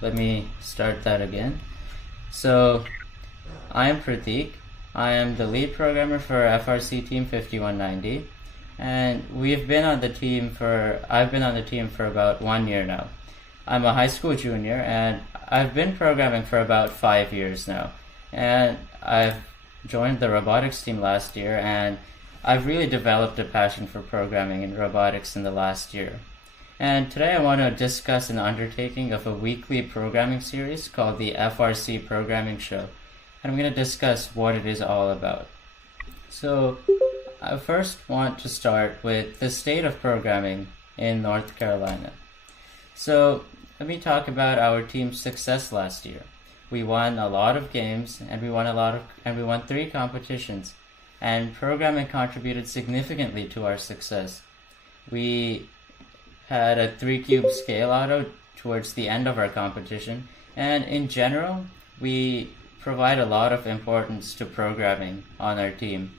Let me start that again. So, I am Pratik. I am the lead programmer for FRC Team 5190, and I've been on the team for about 1 year now. I'm a high school junior, and I've been programming for about 5 years now. And I've joined the robotics team last year, and I've really developed a passion for programming and robotics in the last year. And today I want to discuss an undertaking of a weekly programming series called the FRC Programming Show. And I'm going to discuss what it is all about. So I first want to start with the state of programming in North Carolina. So let me talk about our team's success last year. We won a lot of games, and we won 3 competitions, and programming contributed significantly to our success. We had a 3-cube scale auto towards the end of our competition, and in general, we provide a lot of importance to programming on our team.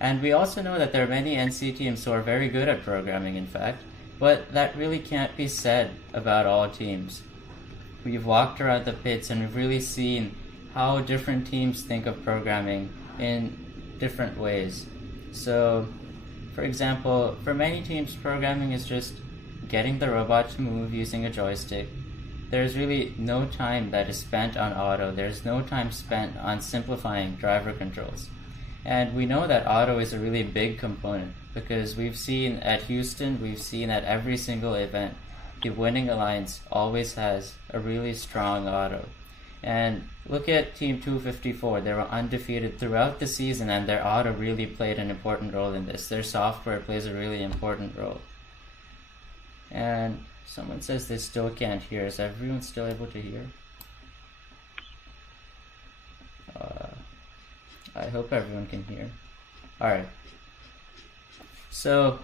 And we also know that there are many NC teams who are very good at programming, in fact, but that really can't be said about all teams. We've walked around the pits and we've really seen how different teams think of programming in different ways. So, for example, for many teams, programming is just getting the robot to move using a joystick. There's really no time that is spent on auto. There's no time spent on simplifying driver controls. And we know that auto is a really big component because we've seen at Houston, we've seen at every single event, the winning alliance always has a really strong auto. And look at Team 254. They were undefeated throughout the season, and their auto really played an important role in this. Their software plays a really important role. And someone says they still can't hear. Is everyone still able to hear? I hope everyone can hear. Alright. So,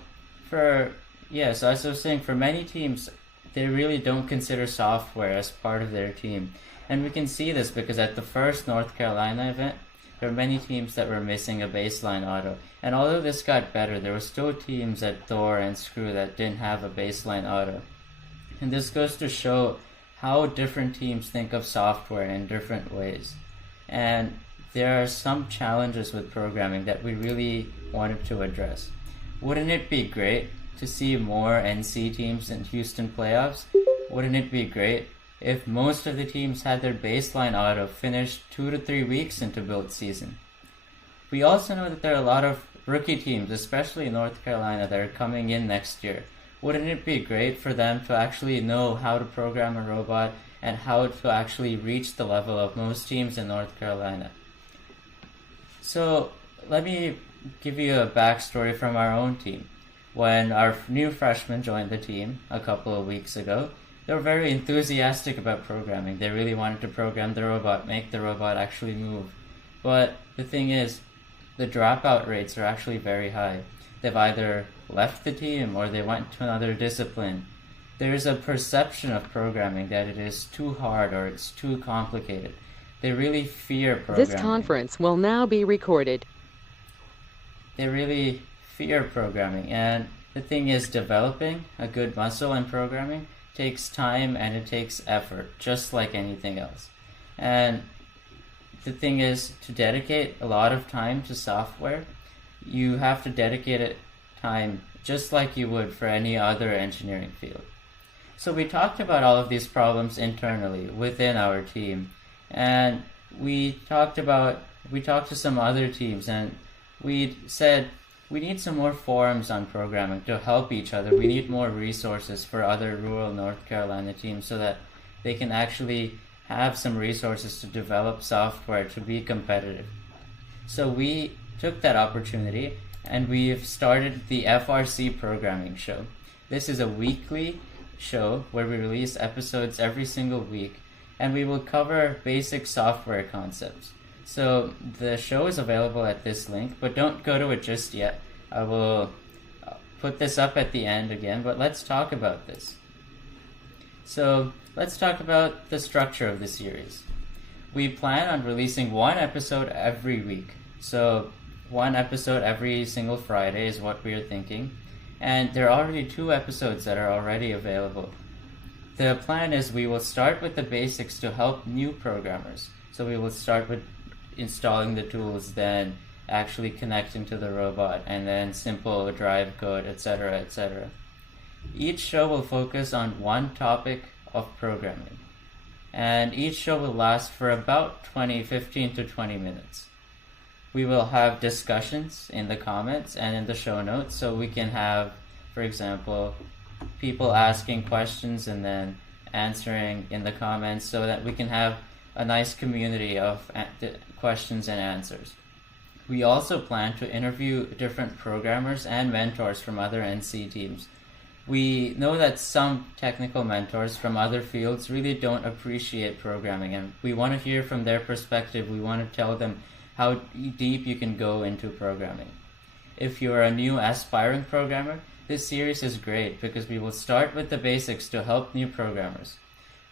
as I was saying, for many teams, they really don't consider software as part of their team. And we can see this because at the first North Carolina event, there were many teams that were missing a baseline auto. And although this got better, there were still teams at Thor and Screw that didn't have a baseline auto. And this goes to show how different teams think of software in different ways. And there are some challenges with programming that we really wanted to address. Wouldn't it be great to see more NC teams in Houston playoffs? Wouldn't it be great if most of the teams had their baseline auto finished 2 to 3 weeks into build season? We also know that there are a lot of rookie teams, especially in North Carolina, that are coming in next year. Wouldn't it be great for them to actually know how to program a robot and how to actually reach the level of most teams in North Carolina? So let me give you a backstory from our own team. When our new freshmen joined the team a couple of weeks ago, they were very enthusiastic about programming. They really wanted to program the robot, make the robot actually move. But the thing is, the dropout rates are actually very high. They've either left the team or they went to another discipline. There's a perception of programming that it is too hard or it's too complicated. They really fear programming. This conference will now be recorded. They really fear programming. And the thing is, developing a good muscle in programming takes time and it takes effort, just like anything else. And the thing is, to dedicate a lot of time to software, you have to dedicate it time just like you would for any other engineering field. So we talked about all of these problems internally within our team, and we talked to some other teams, and we said we need some more forums on programming to help each other. We need more resources for other rural North Carolina teams so that they can actually have some resources to develop software to be competitive. So we took that opportunity and we've started the FRC Programming Show. This is a weekly show where we release episodes every single week, and we will cover basic software concepts. So the show is available at this link, but don't go to it just yet. I will put this up at the end again, but let's talk about this. So let's talk about the structure of the series. We plan on releasing one episode every week. So one episode every single Friday is what we are thinking. And there are already 2 episodes that are already available. The plan is we will start with the basics to help new programmers. So we will start with installing the tools, then actually connecting to the robot, and then simple drive code, etc., etc. Each show will focus on one topic of programming, and each show will last for about 15 to 20 minutes. We will have discussions in the comments and in the show notes, so we can have, for example, people asking questions and then answering in the comments, so that we can have a nice community of questions and answers. We also plan to interview different programmers and mentors from other NC teams. We know that some technical mentors from other fields really don't appreciate programming, and we want to hear from their perspective. We want to tell them how deep you can go into programming. If you're a new aspiring programmer, this series is great because we will start with the basics to help new programmers.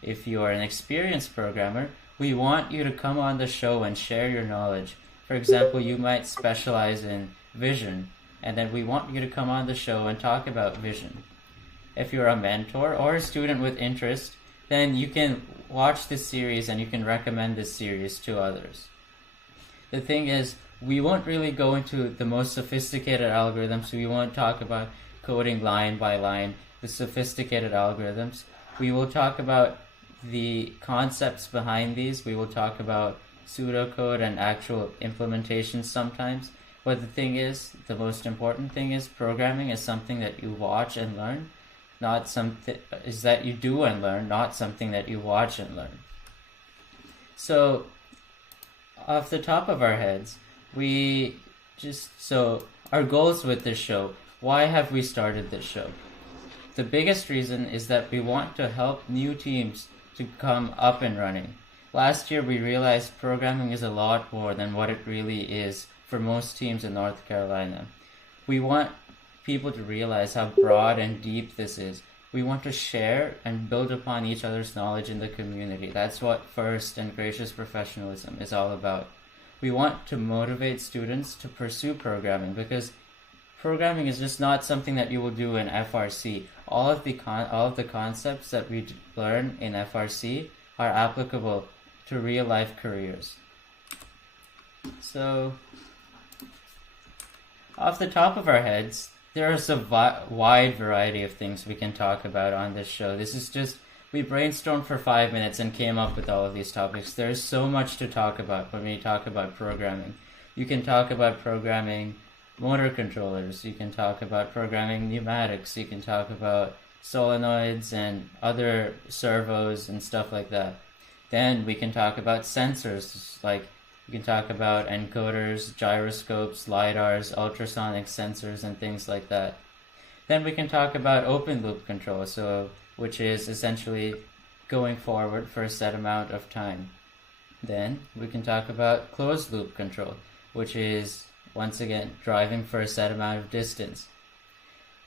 If you are an experienced programmer, we want you to come on the show and share your knowledge. For example, you might specialize in vision, and then we want you to come on the show and talk about vision. If you're a mentor or a student with interest, then you can watch this series and you can recommend this series to others. The thing is, we won't really go into the most sophisticated algorithms. We won't talk about coding line by line, the sophisticated algorithms. We will talk about the concepts behind these. We will talk about pseudocode and actual implementations sometimes. But the thing is, the most important thing is, programming is something that you watch and learn, not something is that you do and learn, not something that you watch and learn. So, off the top of our heads, our goals with this show, why have we started this show? The biggest reason is that we want to help new teams to come up and running. Last year we realized programming is a lot more than what it really is for most teams in North Carolina. We want people to realize how broad and deep this is. We want to share and build upon each other's knowledge in the community. That's what FIRST and gracious professionalism is all about. We want to motivate students to pursue programming, because programming is just not something that you will do in FRC. All of the concepts that we learn in FRC are applicable to real life careers. So, off the top of our heads, there is a wide variety of things we can talk about on this show. This is just, we brainstormed for 5 minutes and came up with all of these topics. There's so much to talk about when we talk about programming. You can talk about programming motor controllers, you can talk about programming pneumatics, you can talk about solenoids and other servos and stuff like that. Then we can talk about sensors, like you can talk about encoders, gyroscopes, lidars, ultrasonic sensors, and things like that. Then we can talk about open loop control, which is essentially going forward for a set amount of time. Then we can talk about closed loop control, which is once again driving for a set amount of distance.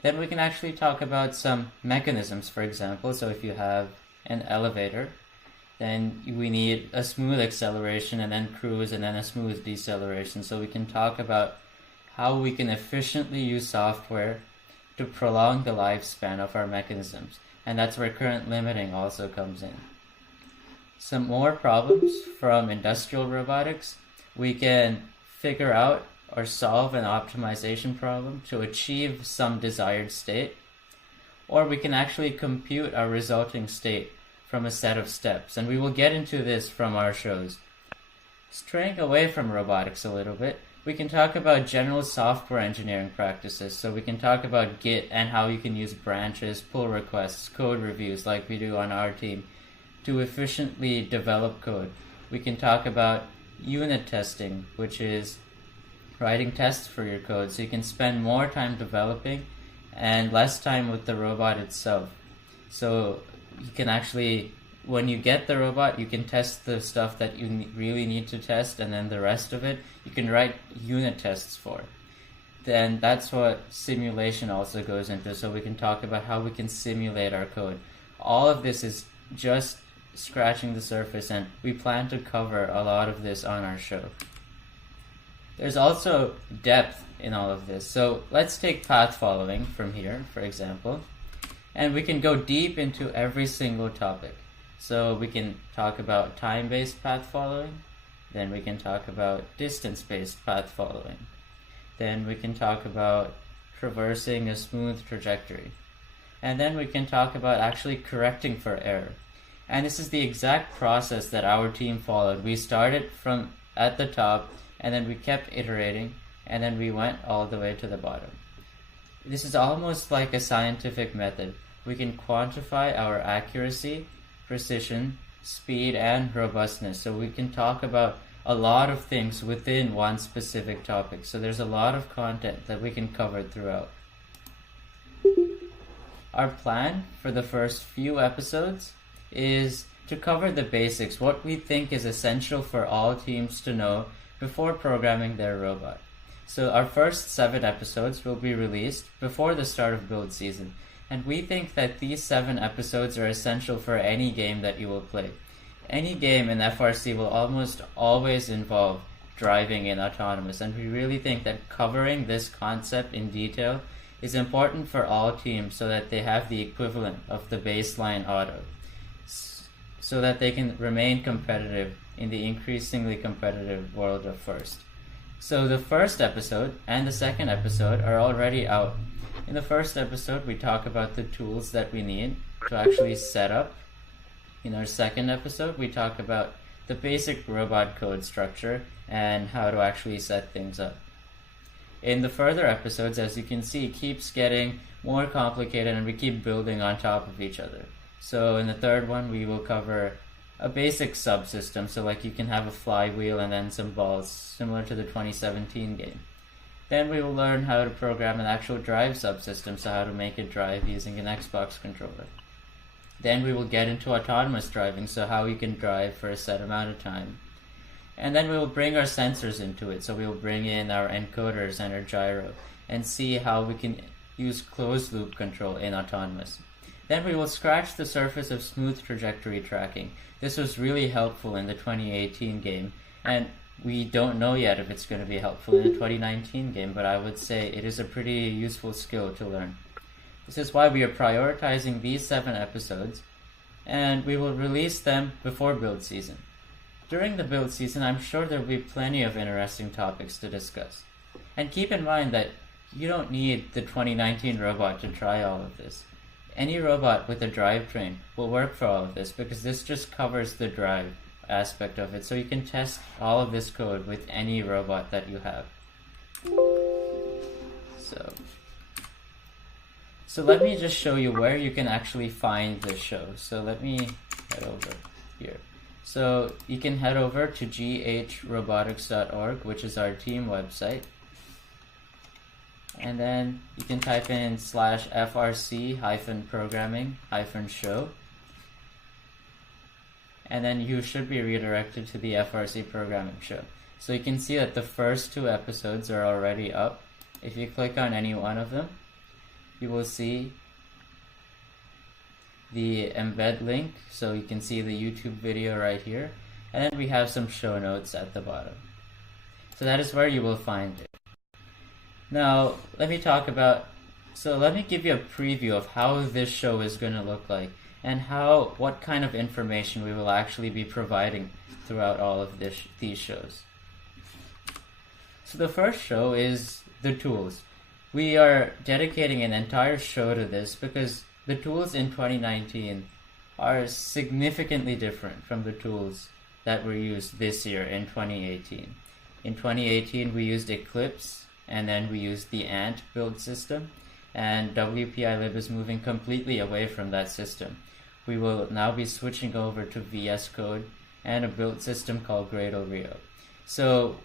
Then we can actually talk about some mechanisms, for example. So if you have an elevator, then we need a smooth acceleration and then cruise and then a smooth deceleration. So we can talk about how we can efficiently use software to prolong the lifespan of our mechanisms. And that's where current limiting also comes in. Some more problems from industrial robotics. We can figure out or solve an optimization problem to achieve some desired state, or we can actually compute a resulting state from a set of steps, and we will get into this from our shows. Straying away from robotics a little bit, we can talk about general software engineering practices. So we can talk about Git and how you can use branches, pull requests, code reviews like we do on our team to efficiently develop code. We can talk about unit testing, which is writing tests for your code so you can spend more time developing and less time with the robot itself. So you can actually, when you get the robot, you can test the stuff that you really need to test, and then the rest of it you can write unit tests for. Then that's what simulation also goes into, so we can talk about how we can simulate our code. All of this is just scratching the surface, and we plan to cover a lot of this on our show. There's also depth in all of this. So let's take path following from here, for example. And we can go deep into every single topic. So we can talk about time-based path following, then we can talk about distance-based path following, then we can talk about traversing a smooth trajectory, and then we can talk about actually correcting for error. And this is the exact process that our team followed. We started from at the top, and then we kept iterating, and then we went all the way to the bottom. This is almost like a scientific method. We can quantify our accuracy, precision, speed, and robustness. So we can talk about a lot of things within one specific topic. So there's a lot of content that we can cover throughout. Our plan for the first few episodes is to cover the basics, what we think is essential for all teams to know before programming their robot. So our first 7 episodes will be released before the start of build season, and we think that these 7 episodes are essential for any game that you will play. Any game in FRC will almost always involve driving in autonomous, and we really think that covering this concept in detail is important for all teams so that they have the equivalent of the baseline auto, so that they can remain competitive in the increasingly competitive world of first. So the first episode and the second episode are already out. In the first episode, we talk about the tools that we need to actually set up. In our second episode, we talk about the basic robot code structure and how to actually set things up. In the further episodes, as you can see, it keeps getting more complicated and we keep building on top of each other. So in the third one, we will cover a basic subsystem, so like you can have a flywheel and then some balls, similar to the 2017 game. Then we will learn how to program an actual drive subsystem, so how to make it drive using an Xbox controller. Then we will get into autonomous driving, so how you can drive for a set amount of time. And then we will bring our sensors into it, so we will bring in our encoders and our gyro, and see how we can use closed loop control in autonomous. Then we will scratch the surface of smooth trajectory tracking. This was really helpful in the 2018 game, and we don't know yet if it's going to be helpful in the 2019 game, but I would say it is a pretty useful skill to learn. This is why we are prioritizing these 7 episodes, and we will release them before build season. During the build season, I'm sure there will be plenty of interesting topics to discuss. And keep in mind that you don't need the 2019 robot to try all of this. Any robot with a drivetrain will work for all of this because this just covers the drive aspect of it. So you can test all of this code with any robot that you have. So let me just show you where you can actually find this show. So let me head over here. So you can head over to ghrobotics.org, which is our team website. And then you can type in /FRC-programming-show. And then you should be redirected to the FRC programming show. So you can see that the first 2 episodes are already up. If you click on any one of them, you will see the embed link. So you can see the YouTube video right here. And then we have some show notes at the bottom. So that is where you will find it. Now, let me give you a preview of how this show is going to look like and what kind of information we will actually be providing throughout all of these shows. So the first show is the tools. We are dedicating an entire show to this because the tools in 2019 are significantly different from the tools that were used this year in 2018. In 2018, we used Eclipse, and then we used the Ant build system, and WPILib is moving completely away from that system. We will now be switching over to VS Code and a build system called Gradle Rio. So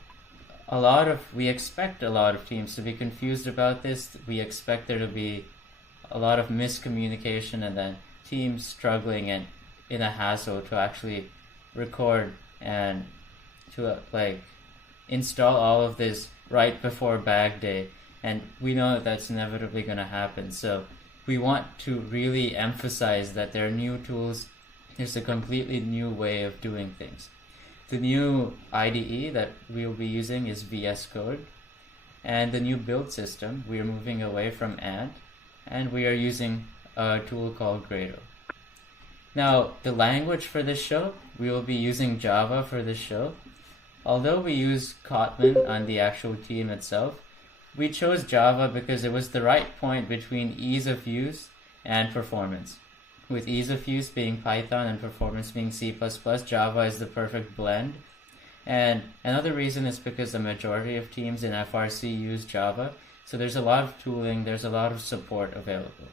we expect a lot of teams to be confused about this. We expect there to be a lot of miscommunication and then teams struggling and in a hassle to actually record and to install all of this right before bag day, and we know that's inevitably going to happen. So we want to really emphasize that there are new tools. There's a completely new way of doing things. The new IDE that we will be using is VS Code, and the new build system, we are moving away from Ant, and we are using a tool called Gradle. Now, the language for this show, we will be using Java for this show. Although we use Kotlin on the actual team itself, we chose Java because it was the right point between ease of use and performance. With ease of use being Python and performance being C++, Java is the perfect blend. And another reason is because the majority of teams in FRC use Java, so there's a lot of tooling, there's a lot of support available.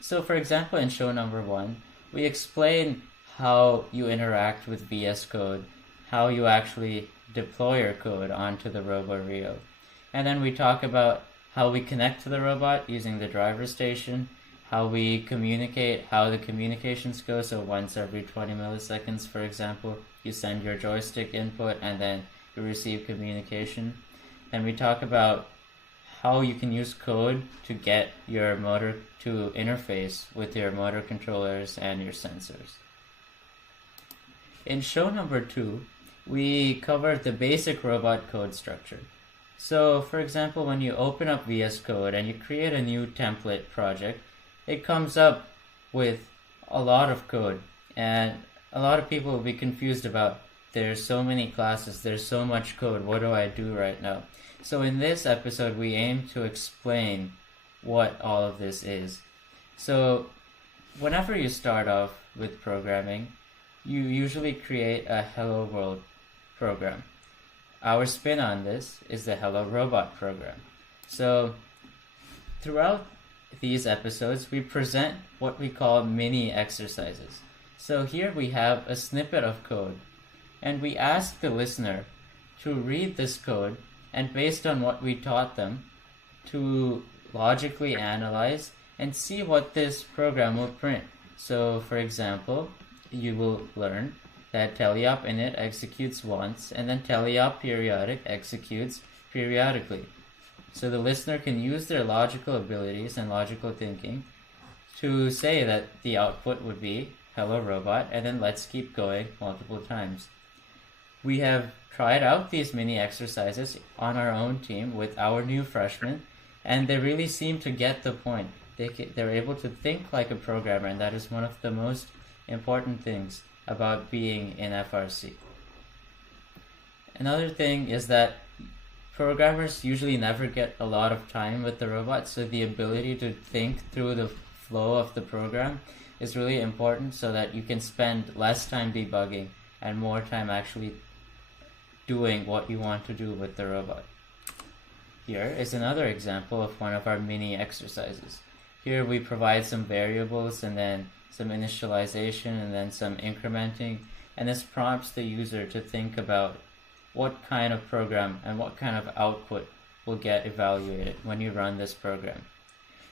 So for example, in show number 1, we explain how you interact with VS Code, how you actually deploy your code onto the RoboRio. And then we talk about how we connect to the robot using the driver station, how we communicate, how the communications go. So once every 20 milliseconds, for example, you send your joystick input and then you receive communication. And we talk about how you can use code to get your motor to interface with your motor controllers and your sensors. In show number 2, we covered the basic robot code structure. So, for example, when you open up VS Code and you create a new template project, it comes up with a lot of code, and a lot of people will be confused about there's so many classes, there's so much code, what do I do right now? So in this episode, we aim to explain what all of this is. So whenever you start off with programming, you usually create a Hello World program. Our spin on this is the Hello Robot program. So throughout these episodes, we present what we call mini exercises. So here we have a snippet of code, and we ask the listener to read this code and based on what we taught them, to logically analyze and see what this program will print. So for example, you will learn that teleop init executes once and then teleop periodic executes periodically. So the listener can use their logical abilities and logical thinking to say that the output would be hello robot and then let's keep going multiple times. We have tried out these mini exercises on our own team with our new freshmen, and they really seem to get the point. They're able to think like a programmer, and that is one of the most important things about being in FRC. Another thing is that programmers usually never get a lot of time with the robot, so the ability to think through the flow of the program is really important so that you can spend less time debugging and more time actually doing what you want to do with the robot. Here is another example of one of our mini exercises. Here we provide some variables and then some initialization and then some incrementing, and this prompts the user to think about what kind of program and what kind of output will get evaluated when you run this program.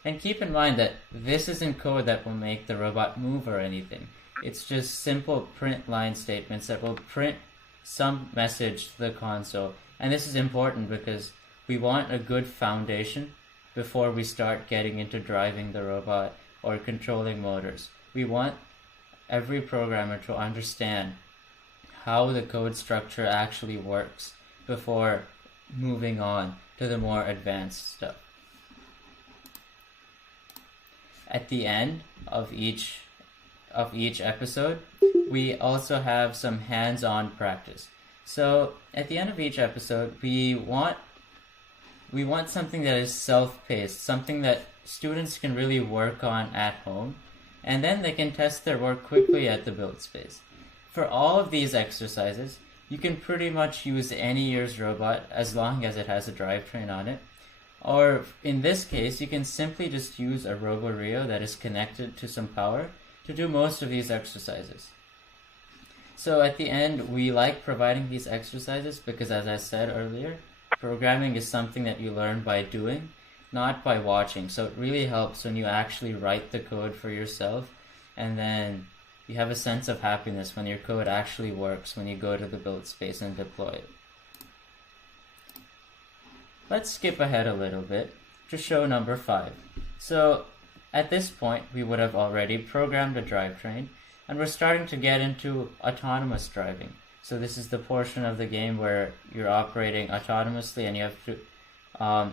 And keep in mind that this isn't code that will make the robot move or anything. It's just simple print line statements that will print some message to the console. And this is important because we want a good foundation before we start getting into driving the robot or controlling motors. We want every programmer to understand how the code structure actually works before moving on to the more advanced stuff. At the end of each episode, we also have some hands-on practice. So at the end of each episode, we want something that is self-paced, something that students can really work on at home, and then they can test their work quickly at the build space. For all of these exercises, you can pretty much use any year's robot as long as it has a drivetrain on it. Or in this case, you can simply just use a RoboRio that is connected to some power to do most of these exercises. So at the end, we like providing these exercises because, as I said earlier, programming is something that you learn by doing, not by watching. So it really helps when you actually write the code for yourself, and then you have a sense of happiness when your code actually works when you go to the build space and deploy it. Let's skip ahead a little bit to show number 5. So at this point, we would have already programmed a drivetrain, and we're starting to get into autonomous driving. So this is the portion of the game where you're operating autonomously and you have to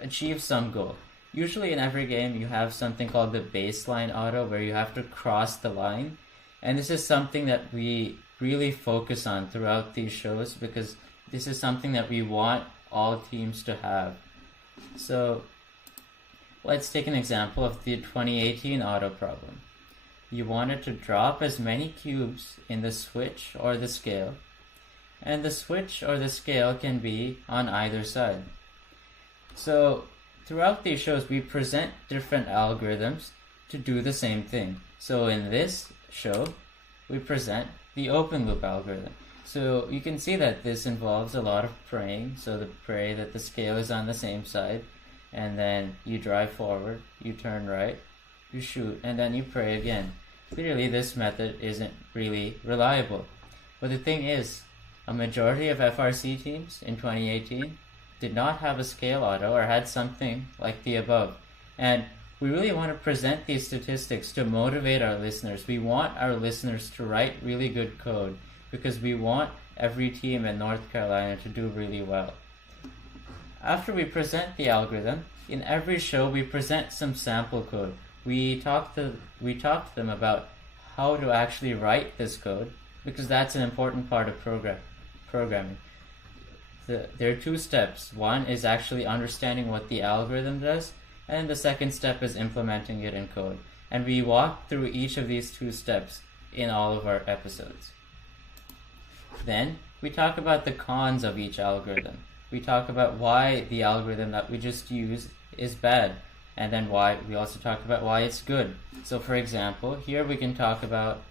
achieve some goal. usually in every game you have something called the baseline auto where you have to cross the line. And this is something that we really focus on throughout these shows because this is something that we want all teams to have. So let's take an example of the 2018 auto problem. You wanted to drop as many cubes in the switch or the scale, and the switch or the scale can be on either side. So throughout these shows we present different algorithms to do the same thing. So in this show we present the open loop algorithm. So you can see that this involves a lot of praying. So the pray that the scale is on the same side, and then you drive forward, you turn right, you shoot, and then you pray again. Clearly this method isn't really reliable. But the thing is, a majority of FRC teams in 2018 did not have a scale auto or had something like the above. And we really want to present these statistics to motivate our listeners. We want our listeners to write really good code because we want every team in North Carolina to do really well. After we present the algorithm, in every show we present some sample code. We talk to them about how to actually write this code because that's an important part of programming. There are two steps. One is actually understanding what the algorithm does, and the second step is implementing it in code. And we walk through each of these two steps in all of our episodes. Then we talk about the cons of each algorithm. We talk about why the algorithm that we just used is bad, and then we also talk about why it's good. So for example, here we can talk about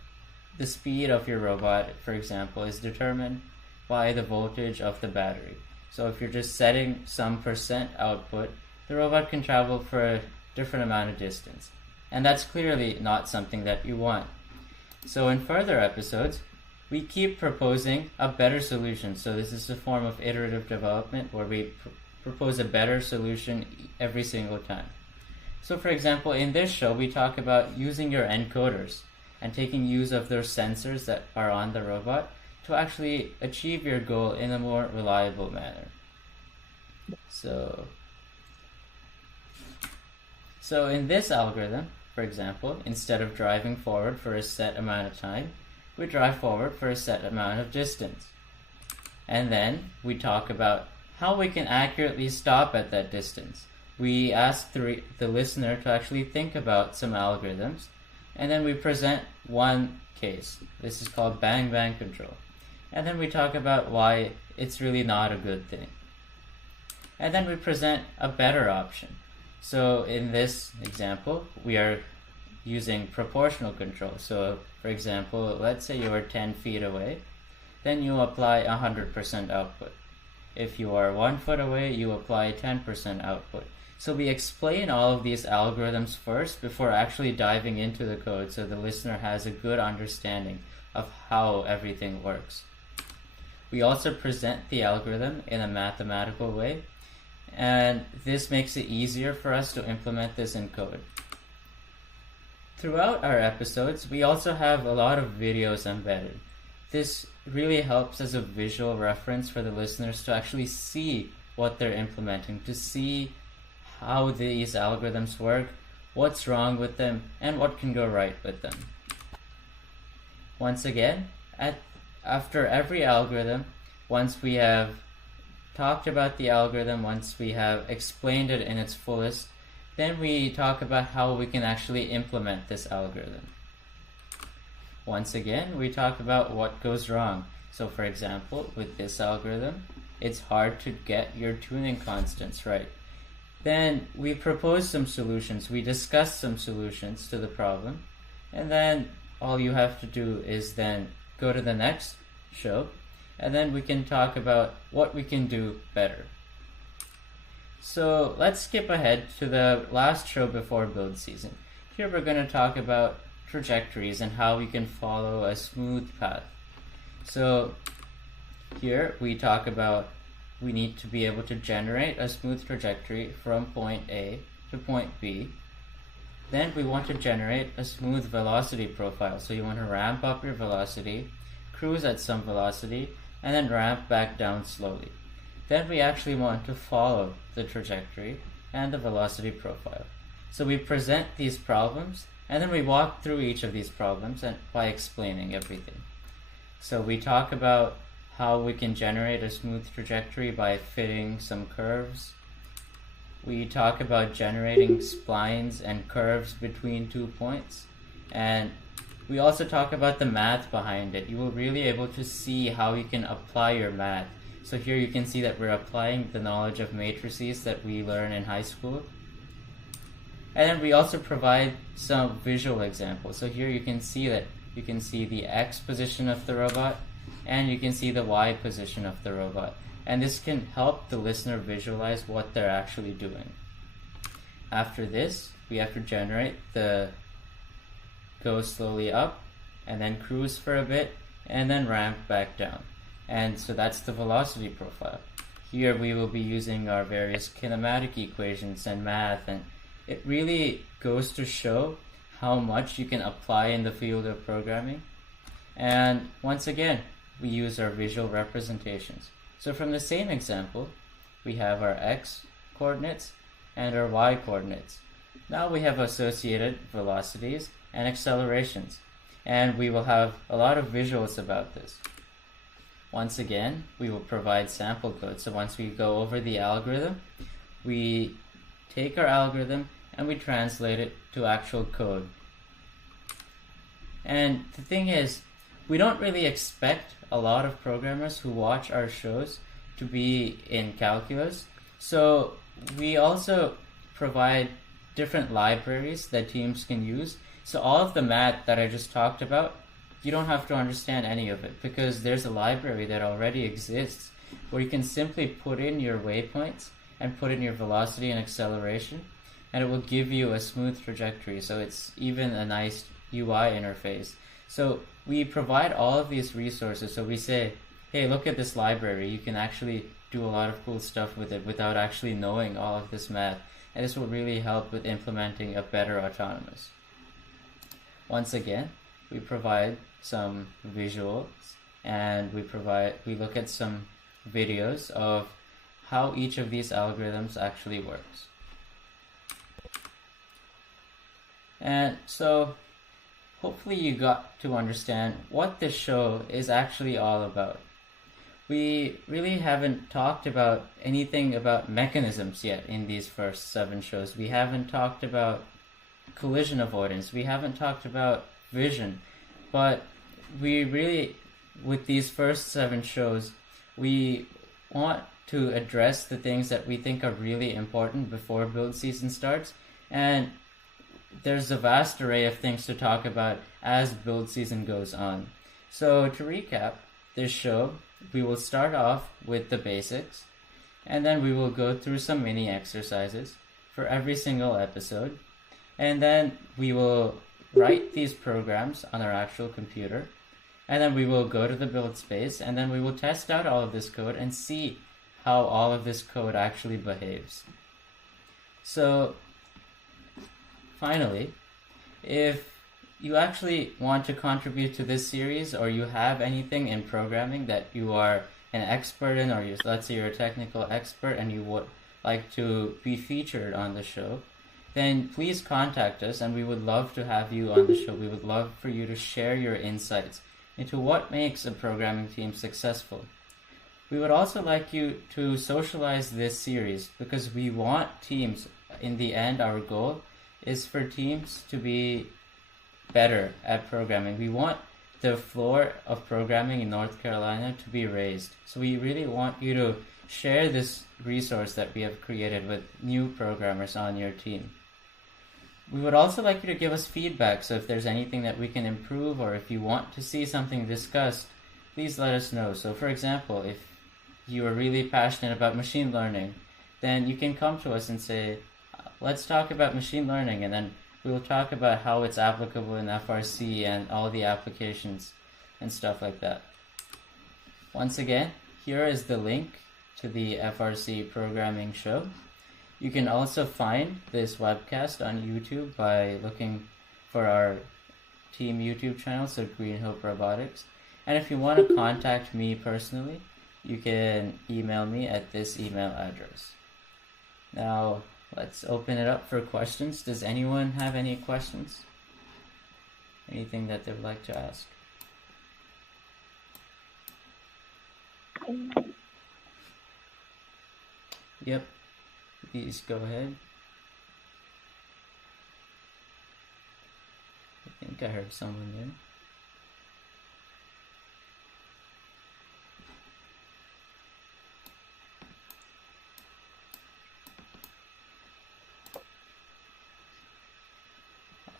the speed of your robot, for example, is determined by the voltage of the battery. So if you're just setting some percent output, the robot can travel for a different amount of distance. And that's clearly not something that you want. So in further episodes, we keep proposing a better solution. So this is a form of iterative development where we propose a better solution every single time. So for example, in this show, we talk about using your encoders and taking use of those sensors that are on the robot to actually achieve your goal in a more reliable manner. So in this algorithm, for example, instead of driving forward for a set amount of time, we drive forward for a set amount of distance. And then we talk about how we can accurately stop at that distance. We ask the listener to actually think about some algorithms, and then we present one case. This is called bang bang control. And then we talk about why it's really not a good thing. And then we present a better option. So in this example, we are using proportional control. So for example, let's say you are 10 feet away, then you apply 100% output. If you are 1 foot away, you apply 10% output. So we explain all of these algorithms first before actually diving into the code so the listener has a good understanding of how everything works. We also present the algorithm in a mathematical way, and this makes it easier for us to implement this in code. Throughout our episodes, we also have a lot of videos embedded. This really helps as a visual reference for the listeners to actually see what they're implementing, to see how these algorithms work, what's wrong with them, and what can go right with them. Once again, after every algorithm, once we have talked about the algorithm, once we have explained it in its fullest, then we talk about how we can actually implement this algorithm. Once again, we talk about what goes wrong. So for example, with this algorithm, it's hard to get your tuning constants right. Then we propose some solutions, we discuss some solutions to the problem, and then all you have to do is then go to the next show, and then we can talk about what we can do better. So let's skip ahead to the last show before build season. Here we're going to talk about trajectories and how we can follow a smooth path. So here we talk about we need to be able to generate a smooth trajectory from point A to point B. Then we want to generate a smooth velocity profile. So you want to ramp up your velocity, cruise at some velocity, and then ramp back down slowly. Then we actually want to follow the trajectory and the velocity profile. So we present these problems, and then we walk through each of these problems and by explaining everything. So we talk about how we can generate a smooth trajectory by fitting some curves. We talk about generating splines and curves between 2 points. And we also talk about the math behind it. You will really able to see how you can apply your math. So here you can see that we're applying the knowledge of matrices that we learn in high school. And then we also provide some visual examples. So here you can see that you can see the X position of the robot and you can see the Y position of the robot. And this can help the listener visualize what they're actually doing. After this, we have to generate the go slowly up and then cruise for a bit and then ramp back down. And so that's the velocity profile. Here we will be using our various kinematic equations and math, and it really goes to show how much you can apply in the field of programming. And once again, we use our visual representations. So from the same example, we have our X coordinates and our Y coordinates. Now we have associated velocities and accelerations, and we will have a lot of visuals about this. Once again, we will provide sample code. So once we go over the algorithm, we take our algorithm and we translate it to actual code. And the thing is, we don't really expect a lot of programmers who watch our shows to be in calculus. So we also provide different libraries that teams can use. So all of the math that I just talked about, you don't have to understand any of it because there's a library that already exists where you can simply put in your waypoints and put in your velocity and acceleration, and it will give you a smooth trajectory. So it's even a nice UI interface. So we provide all of these resources. So we say, hey, look at this library. You can actually do a lot of cool stuff with it without actually knowing all of this math. And this will really help with implementing a better autonomous. Once again, we provide some visuals and we look at some videos of how each of these algorithms actually works. And so hopefully you got to understand what this show is actually all about. We really haven't talked about anything about mechanisms yet in these first 7 shows. We haven't talked about collision avoidance. We haven't talked about vision. But we really, with these first 7 shows, we want to address the things that we think are really important before build season starts. And there's a vast array of things to talk about as build season goes on. So to recap this show, we will start off with the basics, and then we will go through some mini exercises for every single episode. And then we will write these programs on our actual computer, and then we will go to the build space, and then we will test out all of this code and see how all of this code actually behaves. So finally, if you actually want to contribute to this series, or you have anything in programming that you are an expert in, or let's say you're a technical expert and you would like to be featured on the show, then please contact us and we would love to have you on the show. We would love for you to share your insights into what makes a programming team successful. We would also like you to socialize this series because we want teams, in the end, our goal is for teams to be better at programming. We want the floor of programming in North Carolina to be raised. So we really want you to share this resource that we have created with new programmers on your team. We would also like you to give us feedback, so if there's anything that we can improve or if you want to see something discussed, please let us know. So for example, if you are really passionate about machine learning, then you can come to us and say, let's talk about machine learning, and then we will talk about how it's applicable in FRC and all the applications and stuff like that. Once again, here is the link to the FRC programming show. You can also find this webcast on YouTube by looking for our team YouTube channel, so Green Hope Robotics. And if you want to contact me personally, you can email me at this email address. Now, let's open it up for questions. Does anyone have any questions? Anything that they would like to ask? Yep, please go ahead. I think I heard someone there.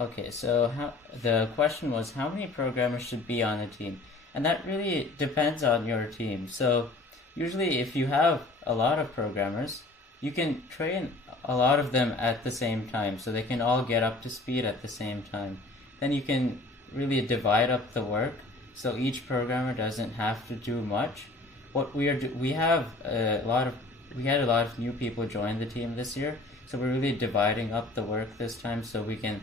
Okay, so the question was how many programmers should be on a team? And that really depends on your team. So usually if you have a lot of programmers, you can train a lot of them at the same time so they can all get up to speed at the same time. Then you can really divide up the work so each programmer doesn't have to do much. What we had a lot of new people join the team this year, so we're really dividing up the work this time so we can,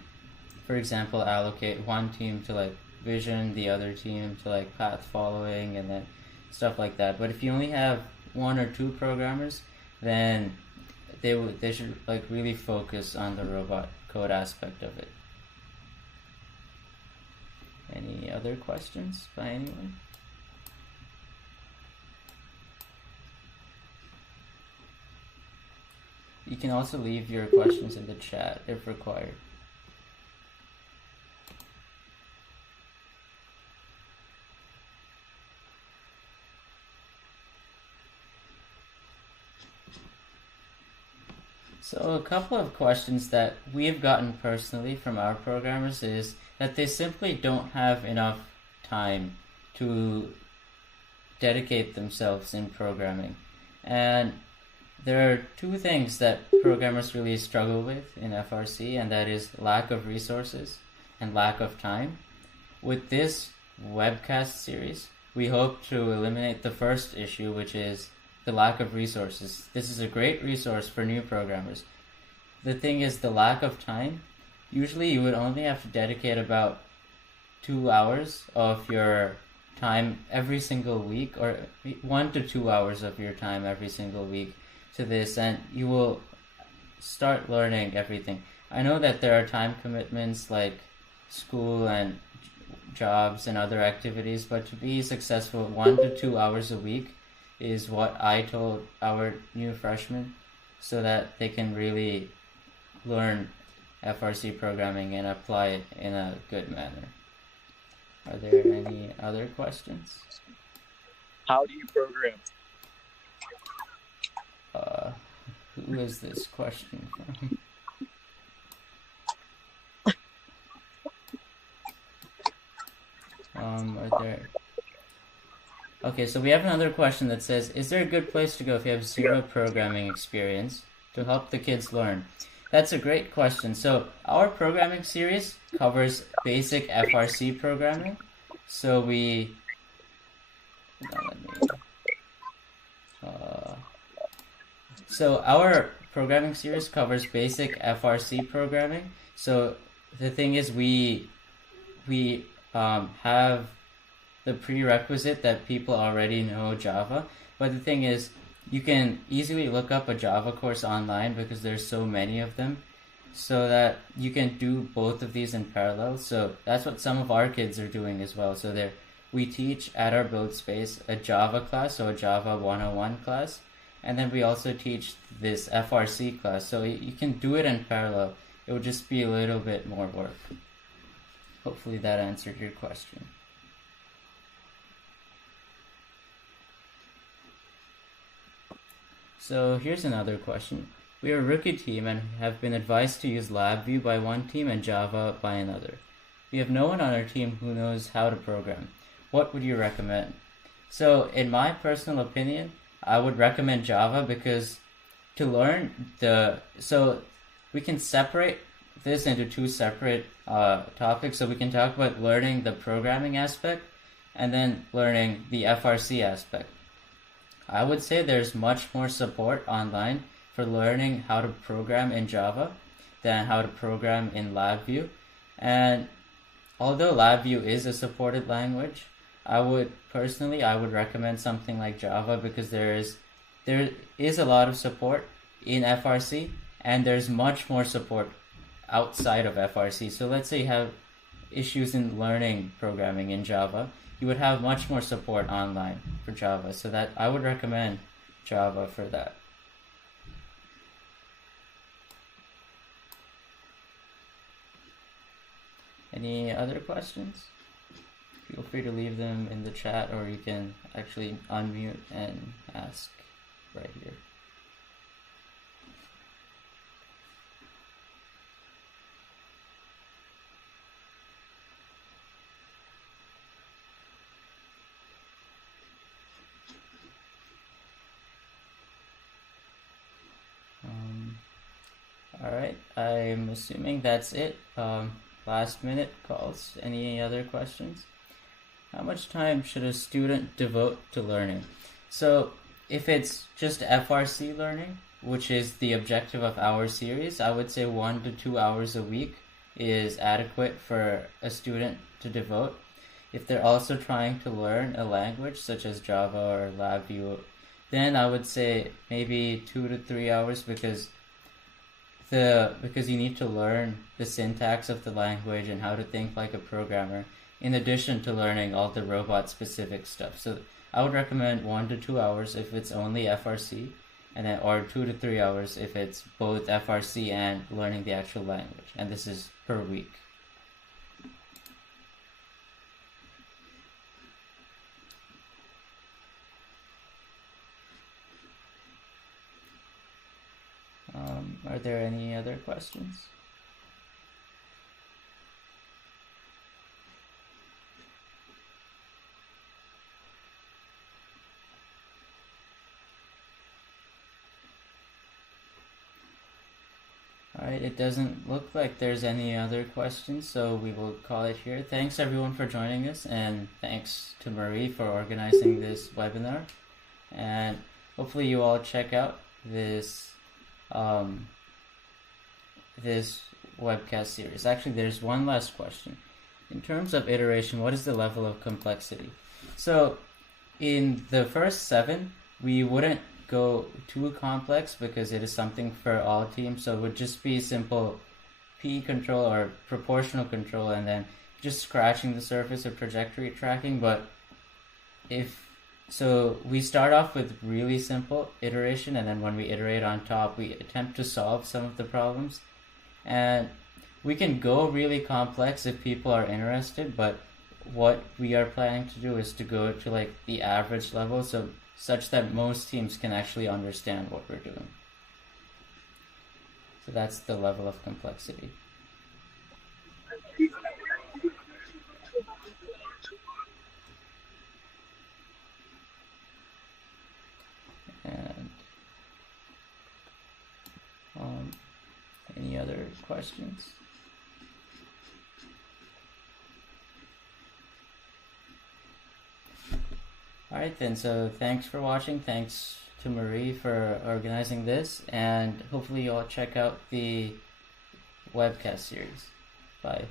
for example, allocate one team to like vision, the other team to like path following, and then stuff like that. But if you only have one or two programmers, then they should like really focus on the robot code aspect of it. Any other questions by anyone? You can also leave your questions in the chat if required. So a couple of questions that we've gotten personally from our programmers is that they simply don't have enough time to dedicate themselves in programming. And there are two things that programmers really struggle with in FRC, and that is lack of resources and lack of time. With this webcast series, we hope to eliminate the first issue, which is the lack of resources. This is a great resource for new programmers. The thing is the lack of time. Usually you would only have to dedicate about 2 hours of your time every single week, or 1 to 2 hours of your time every single week to this, and you will start learning everything. I know that there are time commitments like school and jobs and other activities, but to be successful, 1 to 2 hours a week is what I told our new freshmen, so that they can really learn FRC programming and apply it in a good manner. Are there any other questions? How do you program? Who is this question from? Are there... Okay, so we have another question that says, is there a good place to go if you have zero programming experience to help the kids learn? That's a great question. So our programming series covers basic FRC programming. So so our programming series covers basic FRC programming. So the thing is we have the prerequisite that people already know Java, but the thing is you can easily look up a Java course online because there's so many of them, so that you can do both of these in parallel. So that's what some of our kids are doing as well. So we teach at our build space a Java class, so a Java 101 class, and then we also teach this FRC class. So you can do it in parallel. It would just be a little bit more work. Hopefully that answered your question. So here's another question. We are a rookie team and have been advised to use LabVIEW by one team and Java by another. We have no one on our team who knows how to program. What would you recommend? So in my personal opinion, I would recommend Java because to learn so we can separate this into two separate topics. So we can talk about learning the programming aspect and then learning the FRC aspect. I would say there's much more support online for learning how to program in Java than how to program in LabVIEW. And although LabVIEW is a supported language, I would recommend something like Java because there is a lot of support in FRC, and there's much more support outside of FRC. So let's say you have issues in learning programming in Java, you would have much more support online for Java. So that I would recommend Java for that. Any other questions? Feel free to leave them in the chat, or you can actually unmute and ask right here. All right, I'm assuming that's it. Last minute calls. Any other questions? How much time should a student devote to learning? So if it's just FRC learning, which is the objective of our series, I would say 1 to 2 hours a week is adequate for a student to devote. If they're also trying to learn a language such as Java or LabVIEW, then I would say maybe 2 to 3 hours, because you need to learn the syntax of the language and how to think like a programmer, in addition to learning all the robot specific stuff. So I would recommend 1 to 2 hours if it's only FRC, and then or 2 to 3 hours if it's both FRC and learning the actual language, and this is per week. Are there any other questions? All right, it doesn't look like there's any other questions, so we will call it here. Thanks everyone for joining us, and thanks to Marie for organizing this webinar. And hopefully you all check out this this webcast series. Actually, there's one last question. In terms of iteration, what is the level of complexity? So in the first 7, we wouldn't go too complex because it is something for all teams. So it would just be simple P control or proportional control, and then just scratching the surface of trajectory tracking. But so we start off with really simple iteration, and then when we iterate on top, we attempt to solve some of the problems. And we can go really complex if people are interested, but what we are planning to do is to go to like the average level, so such that most teams can actually understand what we're doing. So that's the level of complexity. And any other questions? All right then, so thanks for watching. Thanks to Marie for organizing this, and hopefully you'll check out the webcast series. Bye.